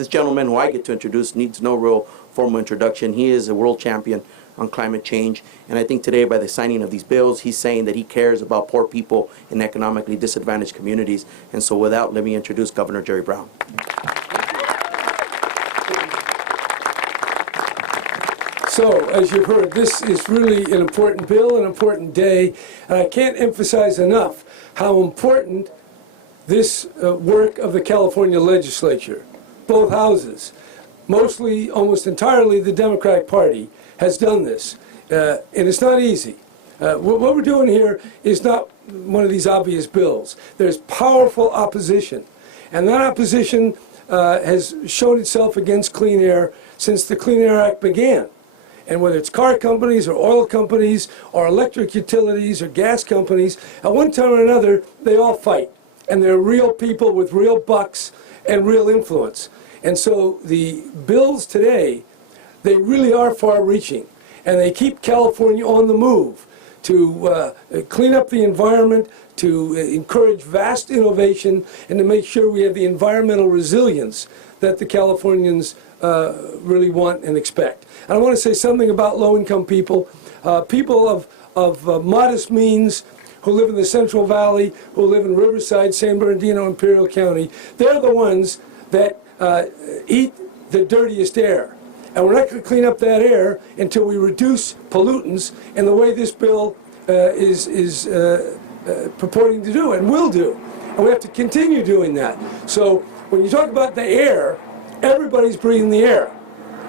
this gentleman who I get to introduce needs no real formal introduction. He is a world champion on climate change, and I think today by the signing of these bills, he's saying that he cares about poor people in economically disadvantaged communities. And so without, let me introduce Governor Jerry Brown. So, as you've heard, this is really an important bill, an important day, and I can't emphasize enough how important this work of the California legislature, both houses, mostly, almost entirely the Democratic Party, has done this. And it's not easy. What we're doing here is not one of these obvious bills. There's powerful opposition, and that opposition has shown itself against clean air since the Clean Air Act began. And whether it's car companies or oil companies or electric utilities or gas companies, at one time or another, they all fight. And they're real people with real bucks and real influence. And so the bills today, they really are far-reaching. And they keep California on the move to clean up the environment, to encourage vast innovation, and to make sure we have the environmental resilience that the Californians really want and expect. And I want to say something about low-income people, people of modest means who live in the Central Valley, who live in Riverside, San Bernardino, Imperial County. They're the ones that eat the dirtiest air. And we're not going to clean up that air until we reduce pollutants in the way this bill is purporting to do and will do. And we have to continue doing that. So when you talk about the air, everybody's breathing the air.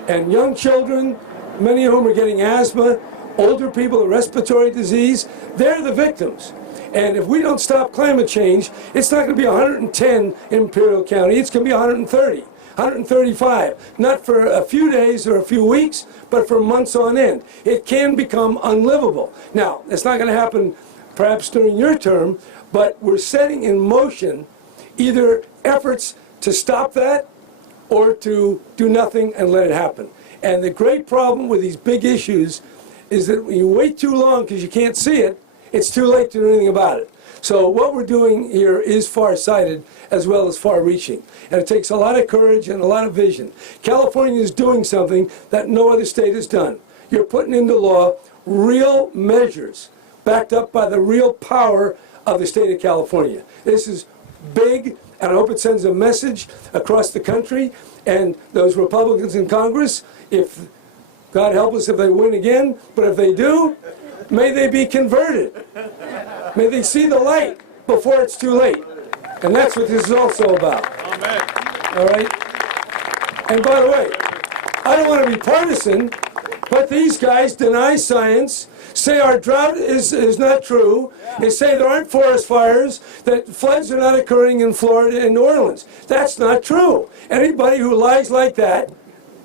And young children, many of whom are getting asthma, older people with respiratory disease, they're the victims. And if we don't stop climate change, it's not going to be 110 in Imperial County, it's going to be 130. 135, not for a few days or a few weeks, but for months on end. It can become unlivable. Now, it's not going to happen perhaps during your term, but we're setting in motion either efforts to stop that or to do nothing and let it happen. And the great problem with these big issues is that when you wait too long because you can't see it, it's too late to do anything about it. So what we're doing here is far-sighted as well as far-reaching. And it takes a lot of courage and a lot of vision. California is doing something that no other state has done. You're putting into law real measures backed up by the real power of the state of California. This is big, and I hope it sends a message across the country. And those Republicans in Congress, if God help us if they win again, but if they do, may they be converted. May they see the light before it's too late. And that's what this is also about. Amen. All right? And by the way, I don't want to be partisan, but these guys deny science, say our drought is not true, they say there aren't forest fires, that floods are not occurring in Florida and New Orleans. That's not true. Anybody who lies like that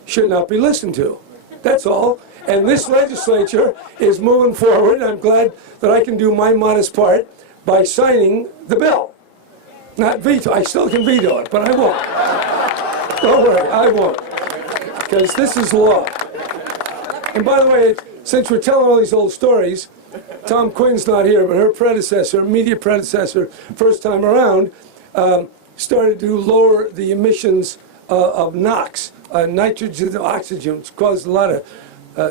should not be listened to. That's all. And this legislature is moving forward. I'm glad that I can do my modest part by signing the bill. Not veto. I still can veto it, but I won't. Don't worry, I won't. Because this is law. And by the way, since we're telling all these old stories, Tom Quinn's not here, but her predecessor, immediate predecessor, first time around, started to lower the emissions of NOx, nitrogen oxygen, which caused a lot of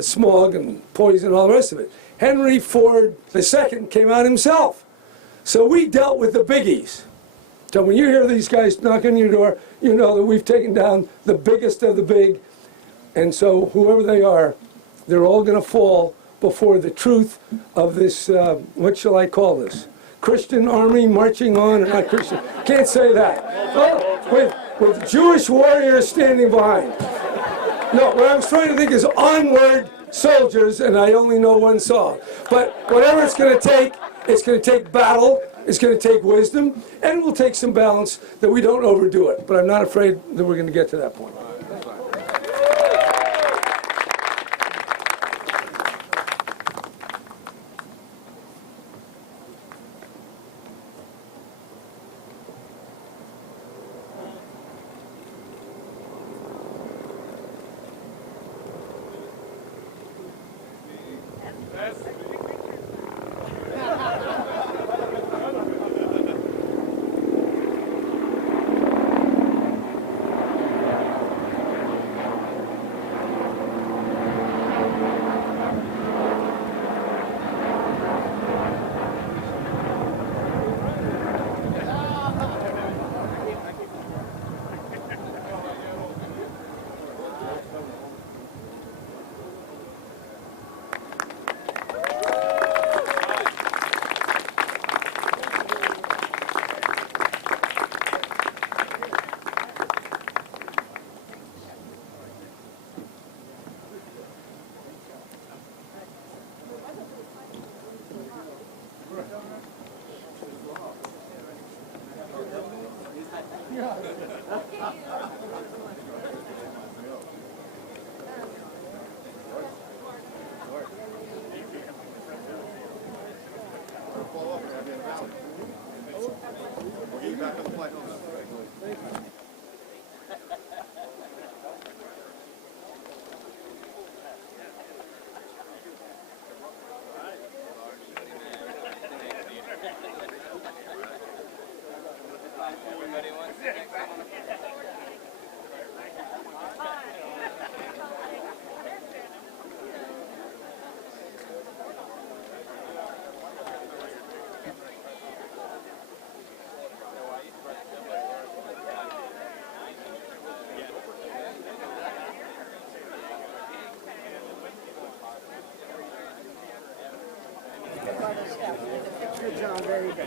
smog and poison and all the rest of it. Henry Ford II came out himself. So we dealt with the biggies. So when you hear these guys knocking on your door, you know that we've taken down the biggest of the big. And so whoever they are, they're all going to fall before the truth of this, what shall I call this? Christian army marching on, or not Christian, can't say that. Well, with Jewish warriors standing behind. No, what I was trying to think is onward soldiers, and I only know one song. But whatever it's going to take battle, it's going to take wisdom, and it will take some balance that we don't overdo it. But I'm not afraid that we're going to get to that point.